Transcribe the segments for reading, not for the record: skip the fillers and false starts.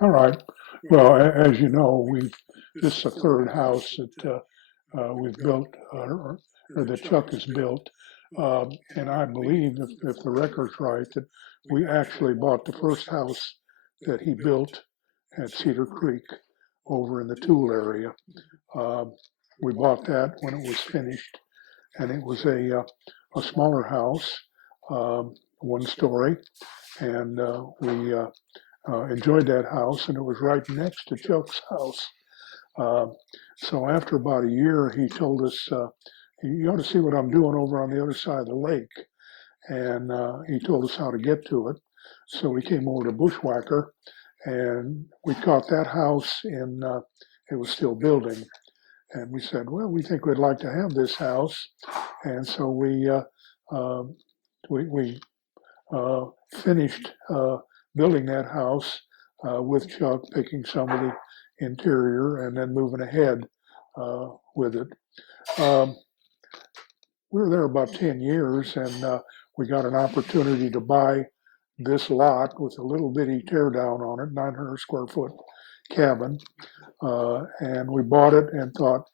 All right. Well, as you know, this is the third house that we've built, or that Chuck has built. And I believe, if the record's right, that we actually bought the first house that he built at Cedar Creek over in the Tool area. Um, we bought that when it was finished, and it was a smaller house, one story, and we enjoyed that house, and it was right next to Chuck's house. Uh, so after about a year, he told us, "You ought to see what I'm doing over on the other side of the lake." And he told us how to get to it. So we came over to Bushwhacker, and we caught that house in. It was still building, and we said, "Well, we think we'd like to have this house," and so uh, we finished building that house with Chuck, picking some of the interior and then moving ahead with it. Um, we were there about 10 years, and we got an opportunity to buy this lot with a little bitty tear down on it, 900 square foot cabin. And we bought it and thought,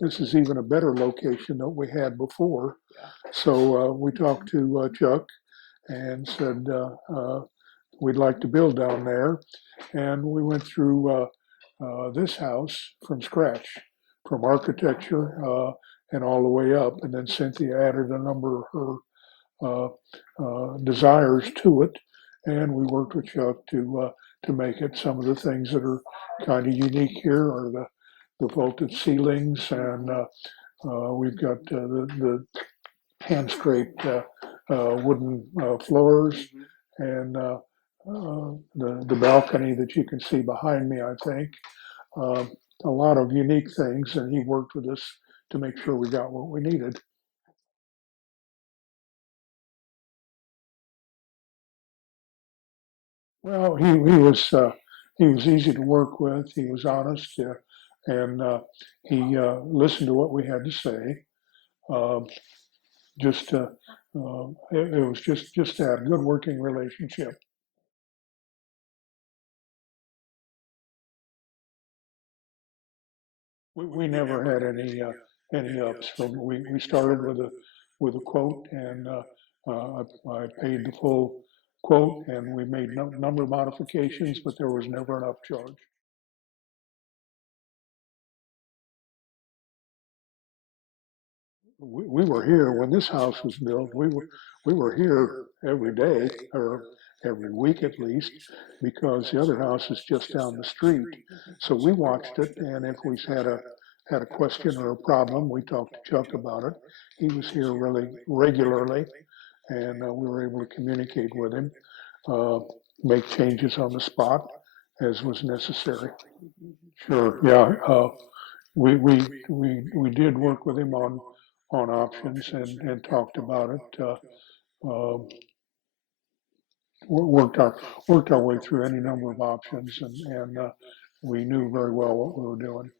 this is even a better location than we had before. So we talked to Chuck and said, we'd like to build down there. And we went through this house from scratch, from architecture and all the way up. And then Cynthia added a number of her desires to it. And we worked with Chuck to make it. Some of the things that are kind of unique here are the vaulted ceilings, and we've got the hand scraped wooden floors, and the balcony that you can see behind me, I think. Uh, a lot of unique things, and he worked with us to make sure we got what we needed. Well, he was easy to work with. He was honest, and he listened to what we had to say. Uh, just it was just that good working relationship. We never had any ups. From we started with a quote, and I paid the full quote, and we made no number of modifications, but there was never an upcharge. We were here when this house was built. We were here every day, or every week at least, because the other house is just down the street. So we watched it, and if we had a question or a problem, we talked to Chuck about it. He was here really regularly, and we were able to communicate with him, uh, make changes on the spot as was necessary. Sure, yeah. We did work with him on options, and talked about it. Um, worked our way through any number of options, and we knew very well what we were doing.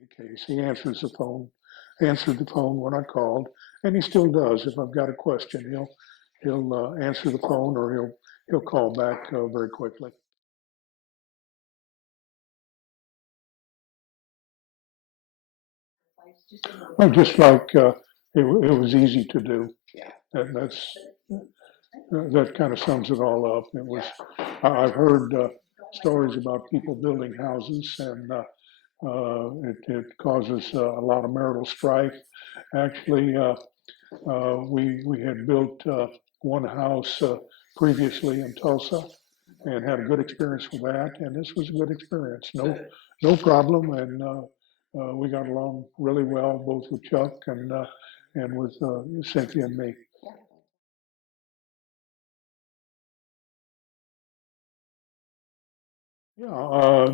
The case, he answered the phone when I called, and he still does. If I've got a question, he'll answer the phone, or he'll call back very quickly. Oh, just like it was easy to do. That's that kind of sums it all up. I've heard stories about people building houses, and it causes a lot of marital strife. Actually, we had built one house previously in Tulsa and had a good experience with that, and this was a good experience. No problem, and we got along really well, both with Chuck and with Cynthia and me. Yeah,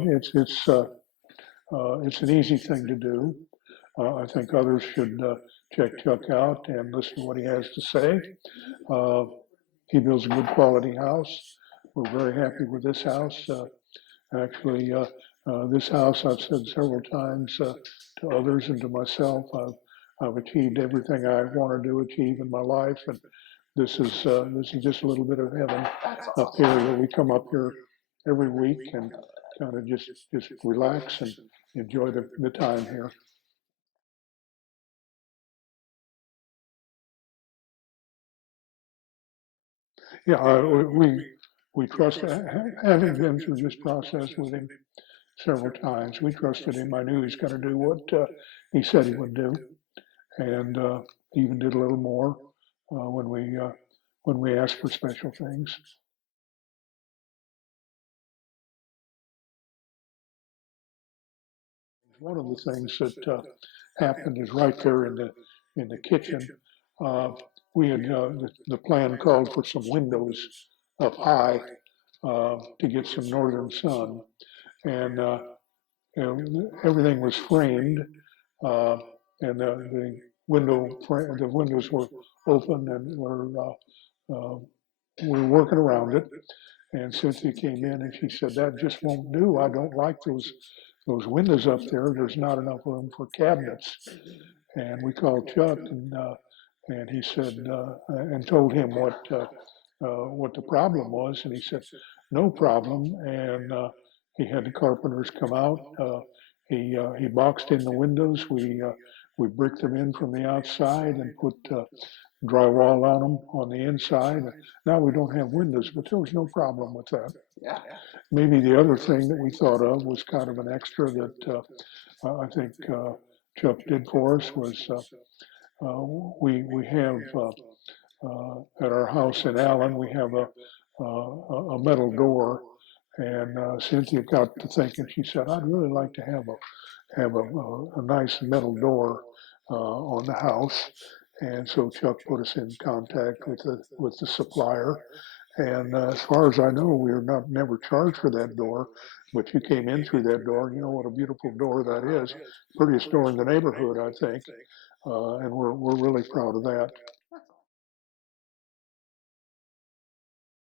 it's an easy thing to do. I think others should check Chuck out and listen to what he has to say. Uh, he builds a good quality house. We're very happy with this house. Actually, this house, I've said several times to others and to myself, I've achieved everything I wanted to achieve in my life, and this is just a little bit of heaven That's up awesome. here. That we come up here every week and kind of just relax and enjoy the time here. Yeah, we trust, having been through this process with him several times, we trusted him. I knew he's going to do what he said he would do, and he even did a little more when we asked for special things. One of the things that happened is right there in the kitchen. Uh, we had the plan called for some windows up high to get some northern sun, and everything was framed, uh, and the windows were open, and we're working around it. And Cynthia came in and she said, "That just won't do. I don't like those windows up there. There's not enough room for cabinets." And we called Chuck, and he said, and told him what the problem was, and he said, "No problem." And he had the carpenters come out. He boxed in the windows. We bricked them in from the outside and put drywall on them on the inside. Now we don't have windows, but there was no problem with that. Yeah. Maybe the other thing that we thought of was kind of an extra that I think Chuck did for us was we have at our house in Allen, we have a metal door. And Cynthia got to thinking, she said, "I'd really like to have a nice metal door on the house." And so Chuck put us in contact with the supplier. And as far as I know, we are not never charged for that door. But you came in through that door, and you know what a beautiful door that is. Prettiest door in the neighborhood, I think. And we're really proud of that.